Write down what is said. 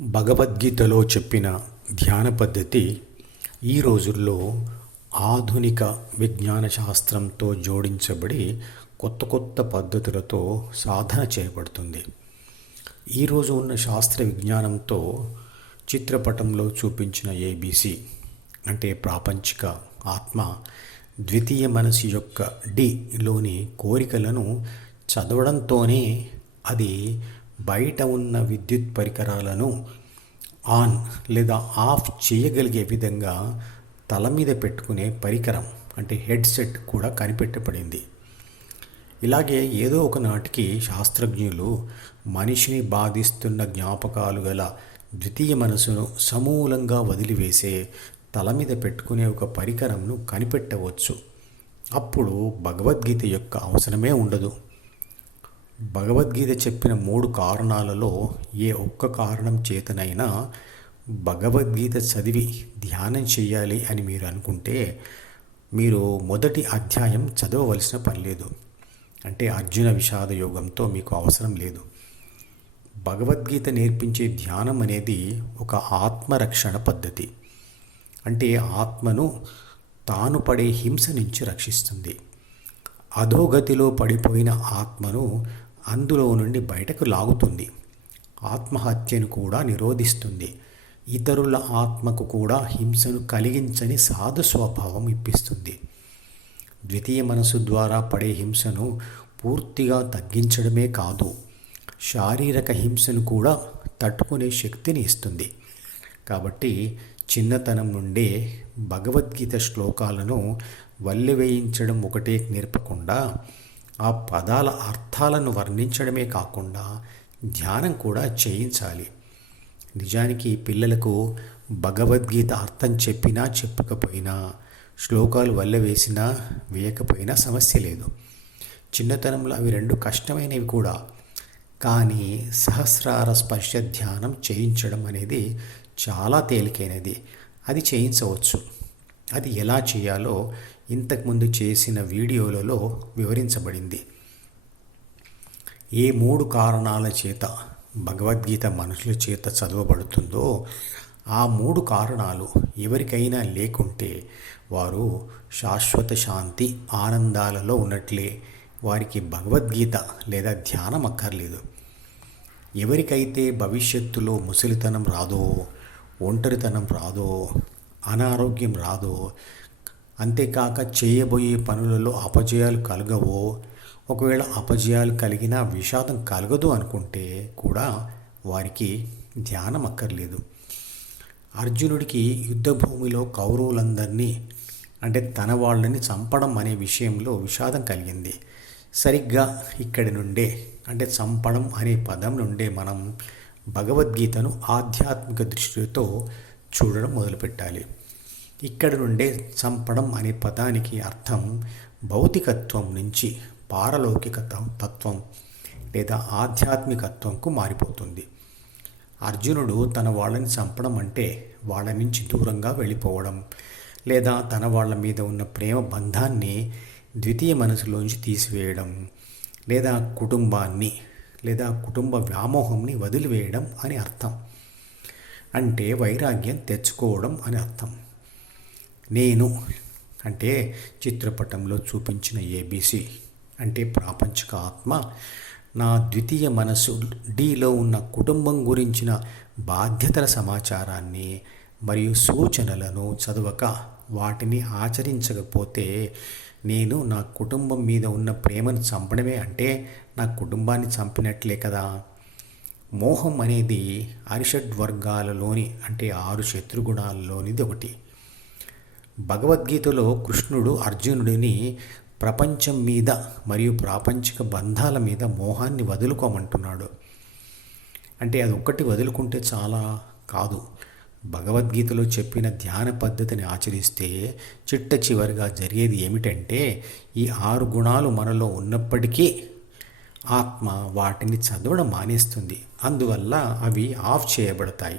భగవద్గీతలో చెప్పిన ధ్యాన పద్ధతి ఈ రోజుల్లో ఆధునిక విజ్ఞాన శాస్త్రంతో జోడించబడి కొత్త కొత్త పద్ధతులతో సాధన చేయబడుతుంది. ఈరోజు ఉన్న శాస్త్ర విజ్ఞానంతో చిత్రపటంలో చూపించిన ఏబీసీ అంటే ప్రాపంచిక ఆత్మ ద్వితీయ మనసు యొక్క డిలోని కోరికలను చదవడంతోనే అది బయట ఉన్న విద్యుత్ పరికరాలను ఆన్ లేదా ఆఫ్ చేయగలిగే విధంగా తల మీద పెట్టుకునే పరికరం అంటే హెడ్సెట్ కూడా కనిపెట్టబడింది. ఇలాగే ఏదో ఒకనాటికి శాస్త్రజ్ఞులు మనిషిని బాధిస్తున్న జ్ఞాపకాలు గల ద్వితీయ మనసును సమూలంగా వదిలివేసే తల మీద పెట్టుకునే ఒక పరికరంను కనిపెట్టవచ్చు. అప్పుడు భగవద్గీత యొక్క అవసరమే ఉండదు. భగవద్గీత చెప్పిన మూడు కారణాలలో ఏ ఒక్క కారణం చేతనైనా భగవద్గీత చదివి ధ్యానం చేయాలి అని మీరు అనుకుంటే మీరు మొదటి అధ్యాయం చదవవలసిన పని లేదు. అంటే అర్జున విషాద యోగంతో మీకు అవసరం లేదు. భగవద్గీత నేర్పించే ధ్యానం అనేది ఒక ఆత్మరక్షణ పద్ధతి. అంటే ఆత్మను తాను పడే హింస నుంచి రక్షిస్తుంది. అధోగతిలో పడిపోయిన ఆత్మను అందులో నుండి బయటకు లాగుతుంది. ఆత్మహత్యను కూడా నిరోధిస్తుంది. ఇతరుల ఆత్మకు కూడా హింసను కలిగించని సాధు స్వభావం ఇప్పిస్తుంది. ద్వితీయ మనసు ద్వారా పడే హింసను పూర్తిగా తగ్గించడమే కాదు శారీరక హింసను కూడా తట్టుకునే శక్తిని ఇస్తుంది. కాబట్టి చిన్నతనం నుండే భగవద్గీత శ్లోకాలను వల్లెవేయించడం ఒకటే నేర్పకుండా ఆ పదాల అర్థాలను వర్ణించడమే కాకుండా ధ్యానం కూడా చేయించాలి. నిజానికి పిల్లలకు భగవద్గీత అర్థం చెప్పినా చెప్పకపోయినా శ్లోకాలు వల్ల వేసినా వేయకపోయినా సమస్య లేదు. చిన్నతనంలో అవి రెండు కష్టమైనవి కూడా. కానీ సహస్రార స్పర్శ ధ్యానం చేయించడం అనేది చాలా తేలికైనది. అది చేయించవచ్చు. అది ఎలా చేయాలో ఇంతకుముందు చేసిన వీడియోలలో వివరించబడింది. ఏ మూడు కారణాల చేత భగవద్గీత మనుషుల చేత చదవబడుతుందో ఆ మూడు కారణాలు ఎవరికైనా లేకుంటే వారు శాశ్వత శాంతి ఆనందాలలో ఉన్నట్లే వారికి భగవద్గీత లేదా ధ్యానం అక్కర్లేదు. ఎవరికైతే భవిష్యత్తులో ముసలితనం రాదో ఒంటరితనం రాదో అనారోగ్యం రాదో అంతేకాక చేయబోయే పనులలో అపజయాలు కలగవో ఒకవేళ అపజయాలు కలిగినా విషాదం కలగదు అనుకుంటే కూడా వారికి ధ్యానం అక్కర్లేదు. అర్జునుడికి యుద్ధభూమిలో కౌరవులందరినీ అంటే తన వాళ్ళని చంపడం అనే విషయంలో విషాదం కలిగింది. సరిగ్గా ఇక్కడి నుండే అంటే చంపడం అనే పదం నుండే మనం భగవద్గీతను ఆధ్యాత్మిక దృష్టితో చూడడం మొదలుపెట్టాలి. ఇక్కడ నుండే చంపడం అనే పదానికి అర్థం భౌతికత్వం నుంచి పారలౌకిక తత్వం లేదా ఆధ్యాత్మికత్వంకు మారిపోతుంది. అర్జునుడు తన వాళ్ళని చంపడం అంటే వాళ్ళ నుంచి దూరంగా వెళ్ళిపోవడం లేదా తన వాళ్ళ మీద ఉన్న ప్రేమ బంధాన్ని ద్వితీయ మనసులోంచి తీసివేయడం లేదా కుటుంబాన్ని లేదా కుటుంబ వ్యామోహంని వదిలివేయడం అని అర్థం. అంటే వైరాగ్యం తెచ్చుకోవడం అని అర్థం. నేను అంటే చిత్రపటంలో చూపించిన ఏబీసీ అంటే ప్రాపంచిక ఆత్మ నా ద్వితీయ మనసు డిలో ఉన్న కుటుంబం గురించిన బాధ్యతల సమాచారాన్ని మరియు సూచనలను చదవక వాటిని ఆచరించకపోతే నేను నా కుటుంబం మీద ఉన్న ప్రేమను చంపడమే అంటే నా కుటుంబాన్ని చంపినట్లే కదా. మోహం అనేది అరిషడ్ వర్గాలలోని అంటే ఆరు శత్రుగుణాలలోనిది ఒకటి. భగవద్గీతలో కృష్ణుడు అర్జునుడిని ప్రపంచం మీద మరియు ప్రాపంచిక బంధాల మీద మోహాన్ని వదులుకోమంటున్నాడు. అంటే అది ఒక్కటి వదులుకుంటే చాలా కాదు. భగవద్గీతలో చెప్పిన ధ్యాన పద్ధతిని ఆచరిస్తే చిట్ట చివరిగా జరిగేది ఏమిటంటే ఈ ఆరు గుణాలు మనలో ఉన్నప్పటికీ ఆత్మ వాటిని చదవడం మానేస్తుంది. అందువల్ల అవి ఆఫ్ చేయబడతాయి.